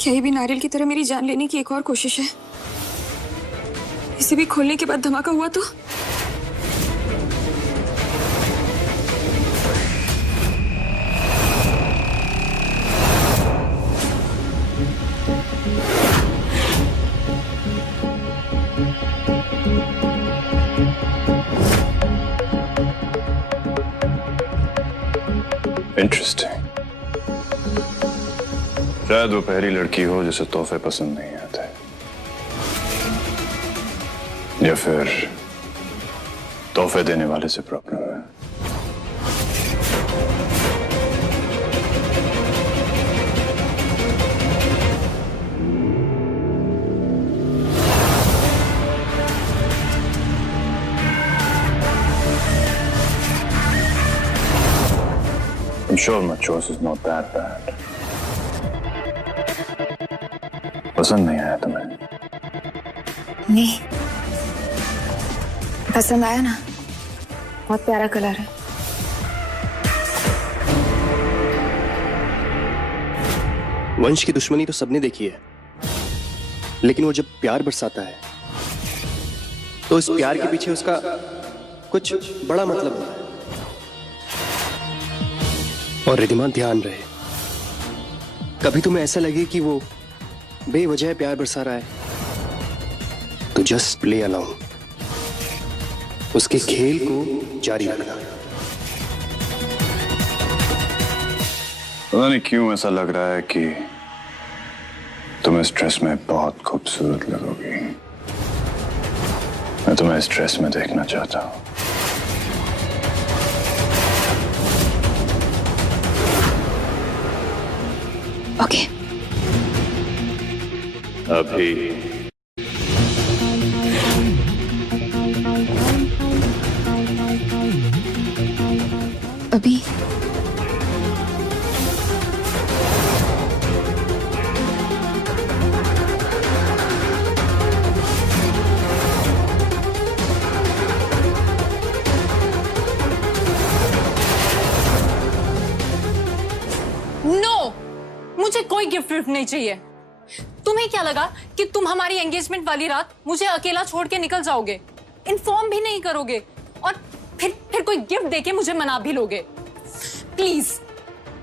क्या ये भी नारियल की तरह मेरी जान लेने की एक और कोशिश है? इसे भी खोलने के बाद धमाका हुआ तो? इंटरेस्टिंग। शायद वो पहली लड़की हो जिसे तोहफे पसंद नहीं आते, या फिर तोहफे देने वाले से प्रॉब्लम है। I'm sure my choice is not that bad. पसंद नहीं आया तुम्हें? नहीं, पसंद आया ना। बहुत प्यारा कलर है। वंश की दुश्मनी तो सबने देखी है, लेकिन वो जब प्यार बरसाता है तो इस प्यार के पीछे उसका कुछ बड़ा मतलब होता है। और रिधिमा, ध्यान रहे, कभी तुम्हें ऐसा लगे कि वो बेवजह प्यार बरसा रहा है तो जस्ट प्ले अलोंग, उसके खेल को जारी रखना। पता नहीं क्यों ऐसा लग रहा है कि तुम इस ड्रेस में बहुत खूबसूरत लगोगी। मैं तुम्हें इस ड्रेस में देखना चाहता हूं। ओके। अभी अभी नो, मुझे कोई गिफ्ट विफ्ट नहीं चाहिए। तुम्हें क्या लगा कि तुम हमारी एंगेजमेंट वाली रात मुझे अकेला छोड़ के निकल जाओगे, इन्फॉर्म भी नहीं करोगे और फिर कोई गिफ्ट देके मुझे मना भी लोगे? प्लीज,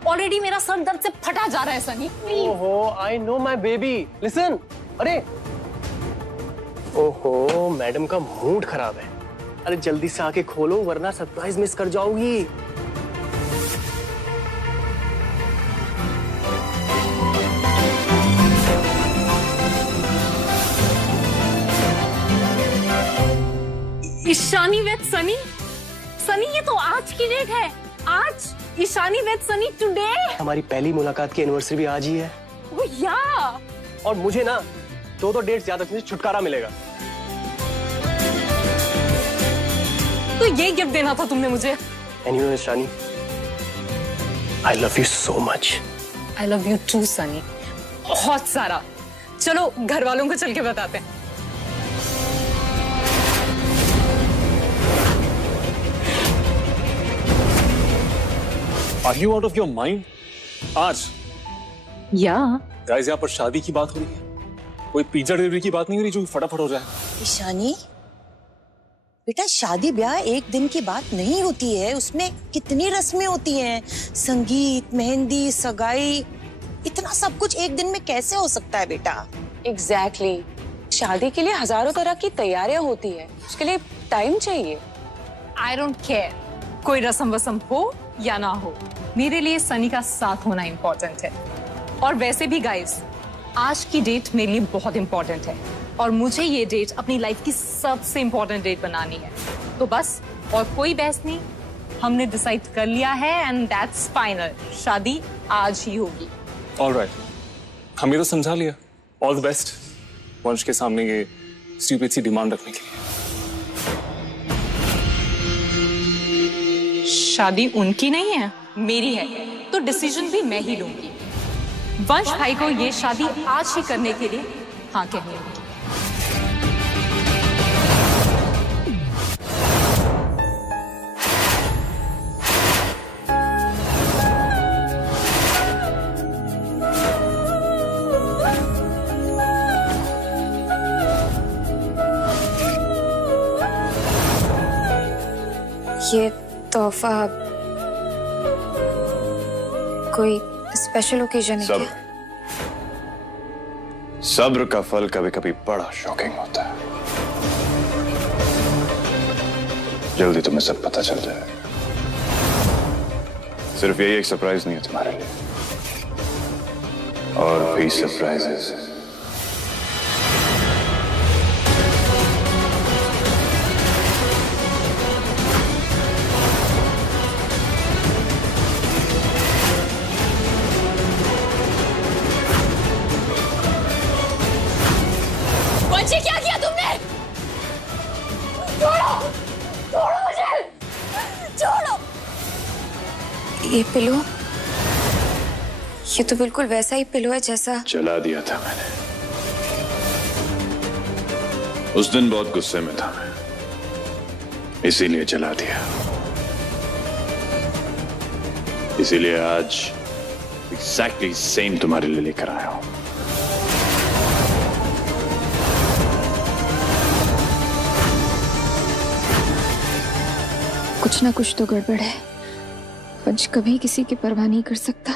ऑलरेडी मेरा सर दर्द से फटा जा रहा है सनी। ओहो, I know my baby, listen. अरे ओहो, मैडम का मूड खराब है। अरे जल्दी से आके खोलो वरना सरप्राइज मिस कर जाओगी। ईशानी विद सनी। सनी, ये तो आज की डेट है। आज ईशानी विद सनी टुडे। हमारी पहली मुलाकात की एनिवर्सरी भी आज ही है। ओ या। और मुझे ना दो डेट्स याद रखने से छुटकारा मिलेगा। तो ये गिफ्ट देना था तुमने मुझे। Anyway Ishani, I love you so much. I love you too Sunny, बहुत सारा। चलो घर वालों को चल के बताते हैं। Are you out of your mind? आज या गाइस, यहाँ पर शादी की बात हो रही है, कोई पिज्जा डिलीवरी की बात नहीं हो रही जो फटाफट हो जाए। ईशानी बेटा, शादी ब्याह एक दिन की बात नहीं होती है, उसमें कितनी रस्में होती हैं। संगीत, मेहंदी, सगाई, इतना सब कुछ एक दिन में कैसे हो सकता है बेटा? एग्जैक्टली। शादी के लिए हजारों तरह की तैयारियां होती है, उसके लिए टाइम चाहिए। आई डोंट केयर कोई रस्म वसम हो या ना हो, मेरे लिए सनी का साथ होना इंपॉर्टेंट है। और वैसे भी गाइस, आज की डेट मेरे लिए बहुत इंपॉर्टेंट है और मुझे ये डेट अपनी लाइफ की सबसे इंपॉर्टेंट डेट बनानी है। तो बस और कोई बहस नहीं, हमने डिसाइड कर लिया है एंड दैट्स फाइनल। शादी आज ही होगी। ऑलराइट, हमें तो समझा लिया। ऑल द बेस्ट वंश के सामने ये स्टूपिड सी डिमांड रखने के लिए। शादी उनकी नहीं है, मेरी है, तो डिसीजन भी मैं ही लूंगी। वंश भाई को ये शादी आज ही करने के लिए हाँ कहनी होगी। ये तोहफा कोई स्पेशल ओकेजन है सब्र, क्या? सब्र का फल कभी कभी बड़ा शॉकिंग होता है। जल्दी तुम्हें सब पता चल जाएगा। सिर्फ यही एक सरप्राइज नहीं है तुम्हारे लिए, और भी सरप्राइजेस। वंशी, क्या किया तुमने? छोड़ो, छोड़ो मुझे, छोड़ो। ये पिलो, ये तो बिल्कुल वैसा ही पिलो है जैसा जला दिया था मैंने। उस दिन बहुत गुस्से में था मैं, इसीलिए जला दिया। इसीलिए आज एग्जैक्टली सेम तुम्हारे लिए लेकर आया हूं। कुछ ना कुछ तो गड़बड़ है। पंच कभी किसी की परवाह नहीं कर सकता।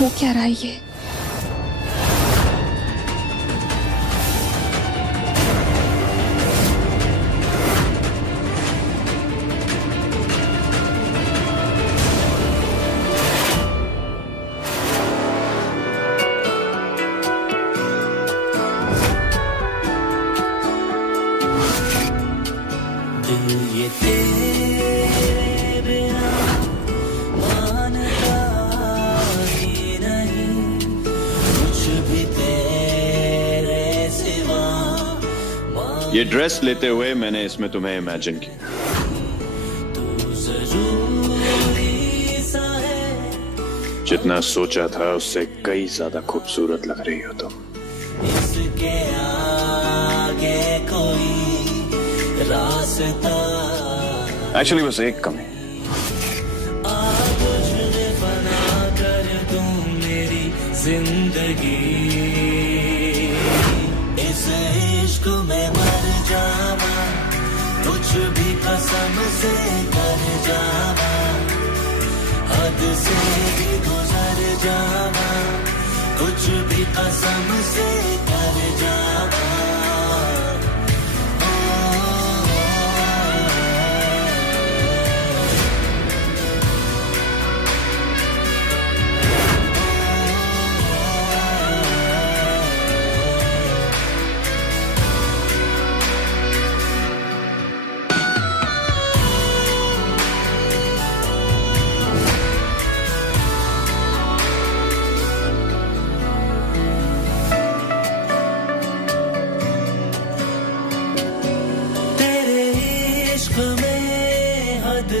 हो क्या रहा है ये? ये तेरे बिना मानता ही नहीं, कुछ भी तेरे सिवा। ये ड्रेस लेते हुए मैंने इसमें तुम्हें इमेजिन किया। तू जरूरी सा है, जितना सोचा था उससे कई ज्यादा खूबसूरत लग रही हो तुम। इसके आगे कोई रास्ता। एक्चुअली बस एक कमी। तुझने बना कर दूं मेरी जिंदगी, इस इश्क में मर जावा, कुछ भी कसम से कर जावा, हद से भी गुजर जावा, कुछ भी कसम से कर जावा।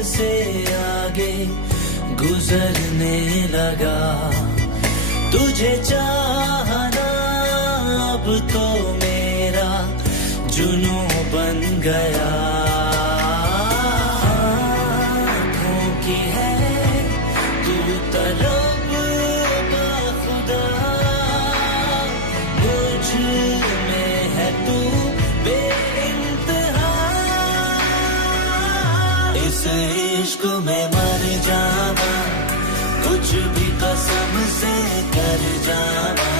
से आगे गुजरने लगा, तुझे चाहना अब तो मेरा जुनूं बन गया। आँखों की है तू तलब बाखुदा, मुझ में है तू बेइंतहा, इस इश्क में मर जावा, कुछ भी कसम से कर जावा।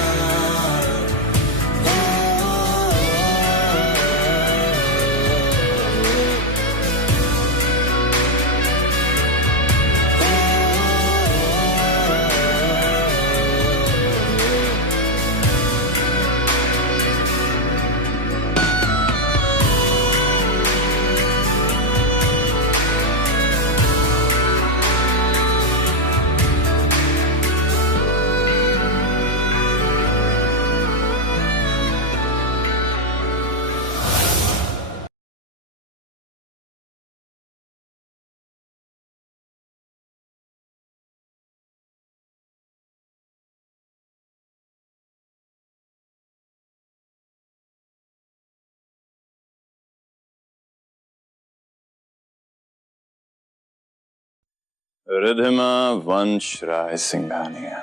रिधिमा वंश राय सिंघानिया,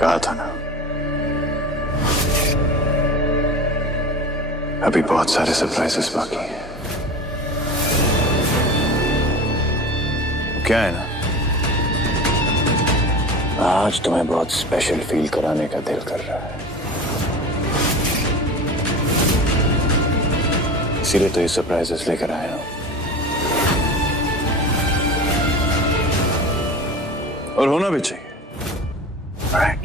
कहा था ना, अभी बहुत सारे सरप्राइजेस बाकी हैं। क्या है ना, आज तुम्हें बहुत स्पेशल फील कराने का दिल कर रहा है, इसीलिए तो ये सरप्राइजेस लेकर आया हूं। और होना भी चाहिए, right?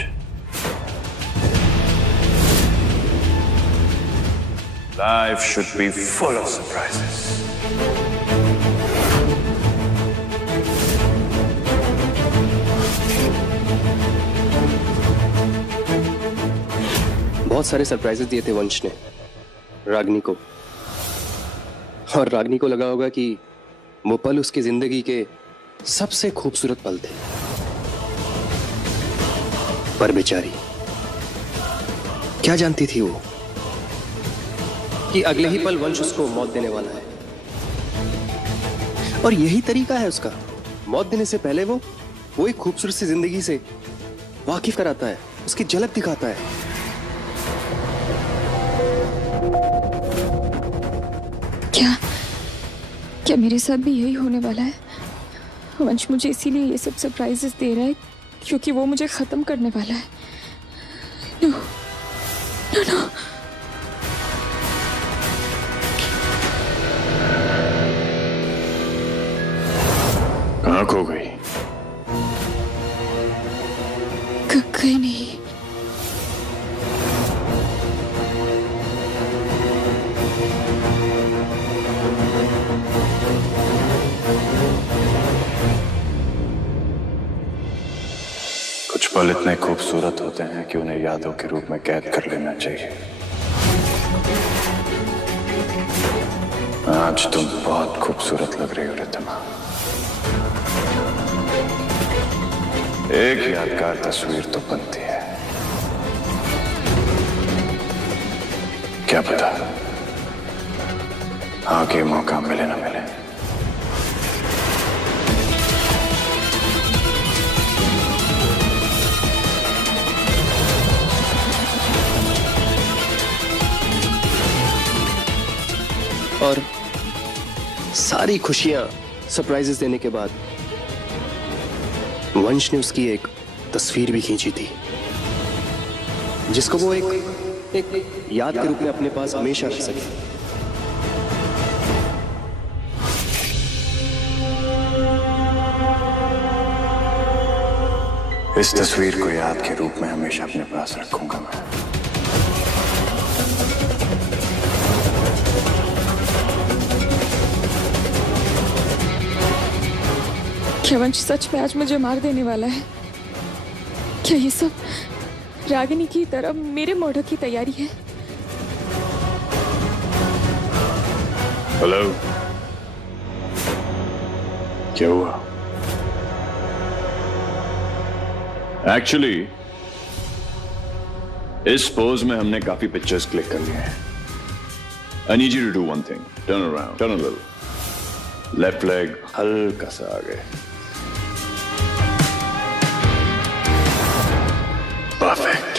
Life should be full of surprises. बहुत सारे सरप्राइजेस दिए थे वंश ने रागिनी को, और रागिनी को लगा होगा कि वो पल उसकी जिंदगी के सबसे खूबसूरत पल थे, पर बेचारी क्या जानती थी वो कि अगले ही पल वंश उसको मौत देने वाला है। और यही तरीका है उसका, मौत देने से पहले वो एक खूबसूरत सी जिंदगी से वाकिफ कराता है, उसकी झलक दिखाता है। क्या मेरे साथ भी यही होने वाला है? वंश मुझे इसीलिए ये सब सरप्राइजेस दे रहा है क्योंकि वो मुझे खत्म करने वाला है। No, no, no. कहाँ खो गई? कहीं नहीं। कुछ पल इतने खूबसूरत होते हैं कि उन्हें यादों के रूप में कैद कर लेना चाहिए। आज तुम बहुत खूबसूरत लग रही हो रितमा। एक यादगार तस्वीर तो बनती है, क्या पता आगे मौका मिले ना मिले। और सारी खुशियां सरप्राइजेस देने के बाद वंश ने उसकी एक तस्वीर भी खींची थी जिसको वो एक याद के रूप में अपने पास हमेशा रख सके। इस तस्वीर को याद के रूप में हमेशा अपने पास रखूंगा मैं। क्या वंश सच में आज मुझे मार देने वाला है? क्या ये सब रागिनी की तरह मेरे मर्डर की तैयारी है? हेलो, क्या हुआ? एक्चुअली इस पोज में हमने काफी पिक्चर्स क्लिक कर लिए हैं। I need you to do one thing. Turn around, turn a little. Left leg हल्का सा आगे। Perfect.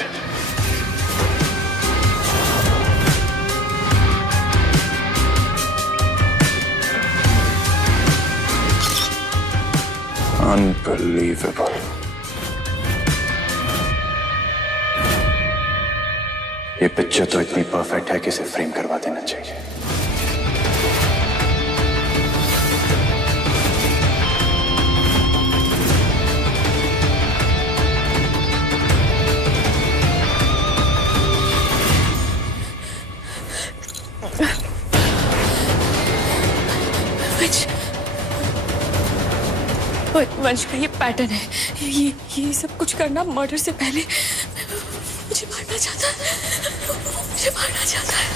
Unbelievable. ये पिक्चर तो इतनी परफेक्ट है कि इसे फ्रेम करवा देना चाहिए। वंश का ये पैटर्न है, ये सब कुछ करना मर्डर से पहले मुझे मारना चाहता है, मुझे मारना चाहता है।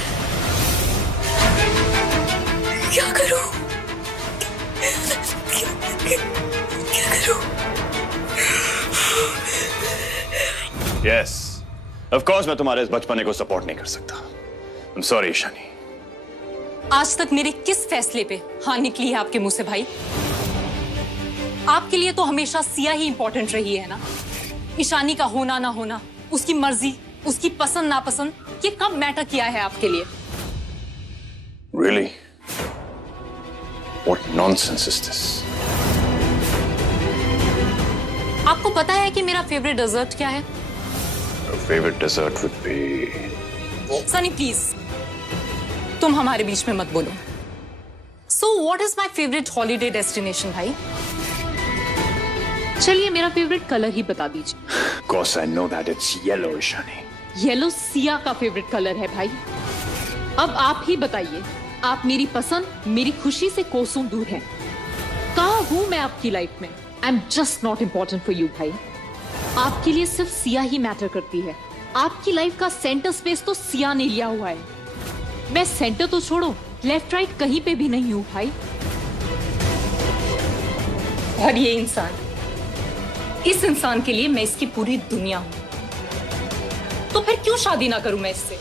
क्या करूं? क्या करूं? Yes, of course मैं तुम्हारे इस बचपने को सपोर्ट नहीं कर सकता। I'm sorry Ishani. आज तक मेरे किस फैसले पे हाँ निकली है आपके मुंह से भाई? आपके लिए तो हमेशा सिया ही इंपॉर्टेंट रही है ना। ईशानी का होना ना होना, उसकी मर्जी, उसकी पसंद नापसंद, ये कब मैटर किया है आपके लिए? Really? What nonsense is this? आपको पता है कि मेरा फेवरेट डेजर्ट क्या है? Favourite dessert would be Sunny please, तुम हमारे बीच में मत बोलो। So what is my favourite holiday destination भाई? चलिए मेरा फेवरेट कलर ही बता दीजिए। Of course I know that it's yellow, Ishani. Yellow Siya का फेवरेट कलर है भाई। अब आप ही बताइए, आप मेरी पसंद, मेरी खुशी से कोसों दूर हैं। कहाँ हूं मैं आपकी लाइफ में? I am just not important for you भाई। आपके लिए सिर्फ सिया ही मैटर करती है। आपकी लाइफ का सेंटर स्पेस तो सिया ने लिया हुआ है। मैं सेंटर तो छोड़ो, लेफ्ट राइट कहीं पे भी नहीं हूं भाई। और ये इंसान, इस इंसान के लिए मैं इसकी पूरी दुनिया हूं। तो फिर क्यों शादी ना करूं मैं इससे?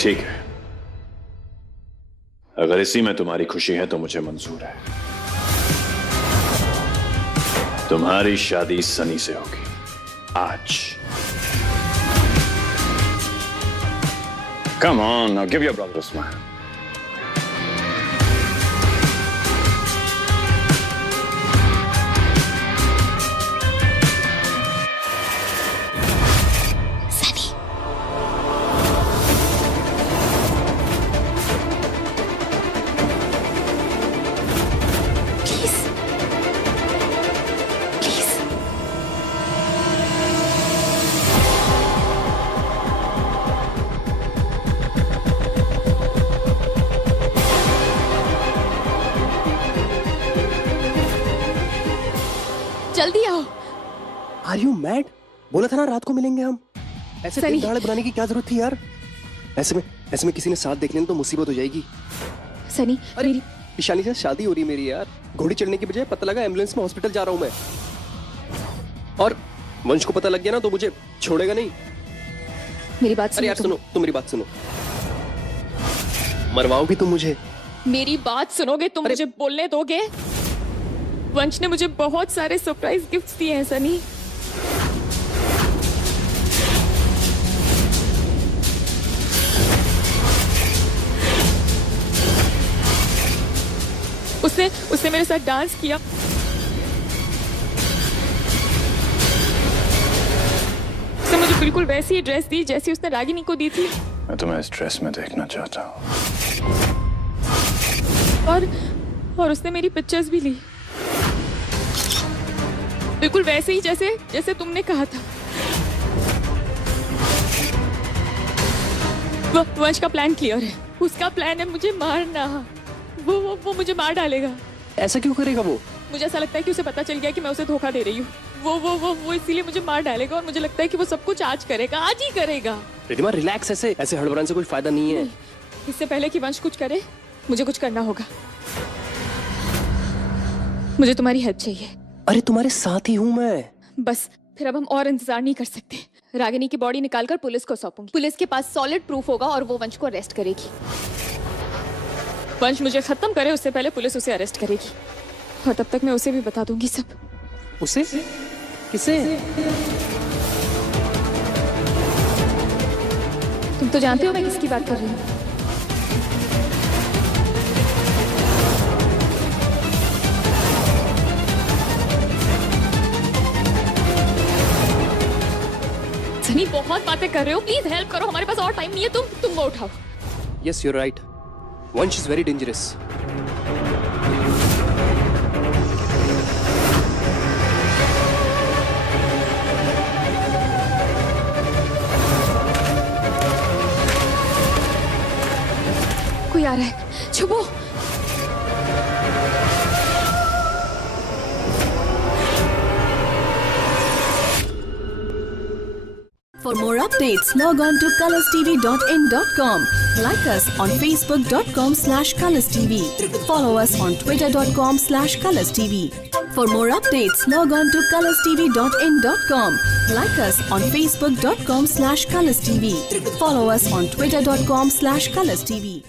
ठीक है, अगर इसी में तुम्हारी खुशी है तो मुझे मंजूर है। तुम्हारी शादी सनी से होगी आज। Come on, now give your brother a smile. जल्दी आओ। Are you mad? बोला था ना रात को मिलेंगे हम। ऐसे दिन दहाड़े बनाने की क्या जरूरत थी यार? ऐसे में किसी ने साथ देखने तो मुसीबत हो जाएगी। सनी, अरे ईशानी से शादी हो रही है मेरी यार। घोड़ी चढ़ने की बजाय पता लगा एम्बुलेंस में हॉस्पिटल जा रहा हूं मैं। और वंश को पता लग गया ना तो मुझे छोड़ेगा नहीं। मेरी बात सुनो। अरे यार सुनो, तुम मेरी बात सुनो। मरवाओगी तुम मुझे? मेरी बात सुनोगे तुम? मुझे बोलने दोगे? वंश ने मुझे बहुत सारे सरप्राइज गिफ्ट्स दिए हैं सनी। उसने मेरे साथ डांस किया। उसने मुझे बिल्कुल वैसी ही ड्रेस दी जैसी उसने रागिनी को दी थी। मैं तुम्हें इस ड्रेस में देखना चाहता हूँ। और उसने मेरी पिक्चर्स भी ली, बिल्कुल वैसे ही जैसे तुमने कहा था। वंश का प्लान क्लियर है। उसका प्लान है मुझे मारना। वो मुझे मार डालेगा। ऐसा क्यों करेगा वो? मुझे ऐसा लगता है कि उसे पता चल गया कि मैं उसे धोखा दे रही हूँ। वो इसीलिए मुझे मार डालेगा और मुझे लगता है कि वो सब कुछ आज करेगा, आज ही करेगा। रिद्धिमा रिलैक्स, ऐसे हड़बड़ाने से कोई फायदा नहीं है। इससे पहले कि वंश कुछ करे, मुझे कुछ करना होगा। मुझे तुम्हारी हेल्प चाहिए। अरे तुम्हारे साथ ही हूँ मैं। बस फिर अब हम और इंतजार नहीं कर सकते। रागिनी की बॉडी निकालकर पुलिस को सौंपूंगी। पुलिस के पास सॉलिड प्रूफ होगा और वो वंश को अरेस्ट करेगी। वंश मुझे खत्म करे उससे पहले पुलिस उसे अरेस्ट करेगी और तब तक मैं उसे भी बता दूंगी सब। उसे? किसे? तुम तो जानते हो मैं किसकी बात कर रही हूँ। सनी बहुत बातें कर रहे हो, प्लीज हेल्प करो। हमारे पास और टाइम नहीं है। तुम वो उठाओ। Yes, you're right. Vansh is very dangerous. कोई आ रहा है, छुपो। For more updates, log on to colorstv.in.com. Like us on facebook.com/colorstv. Follow us on twitter.com/colorstv. For more updates, log on to colorstv.in.com. Like us on facebook.com/colorstv. Follow us on twitter.com/colorstv.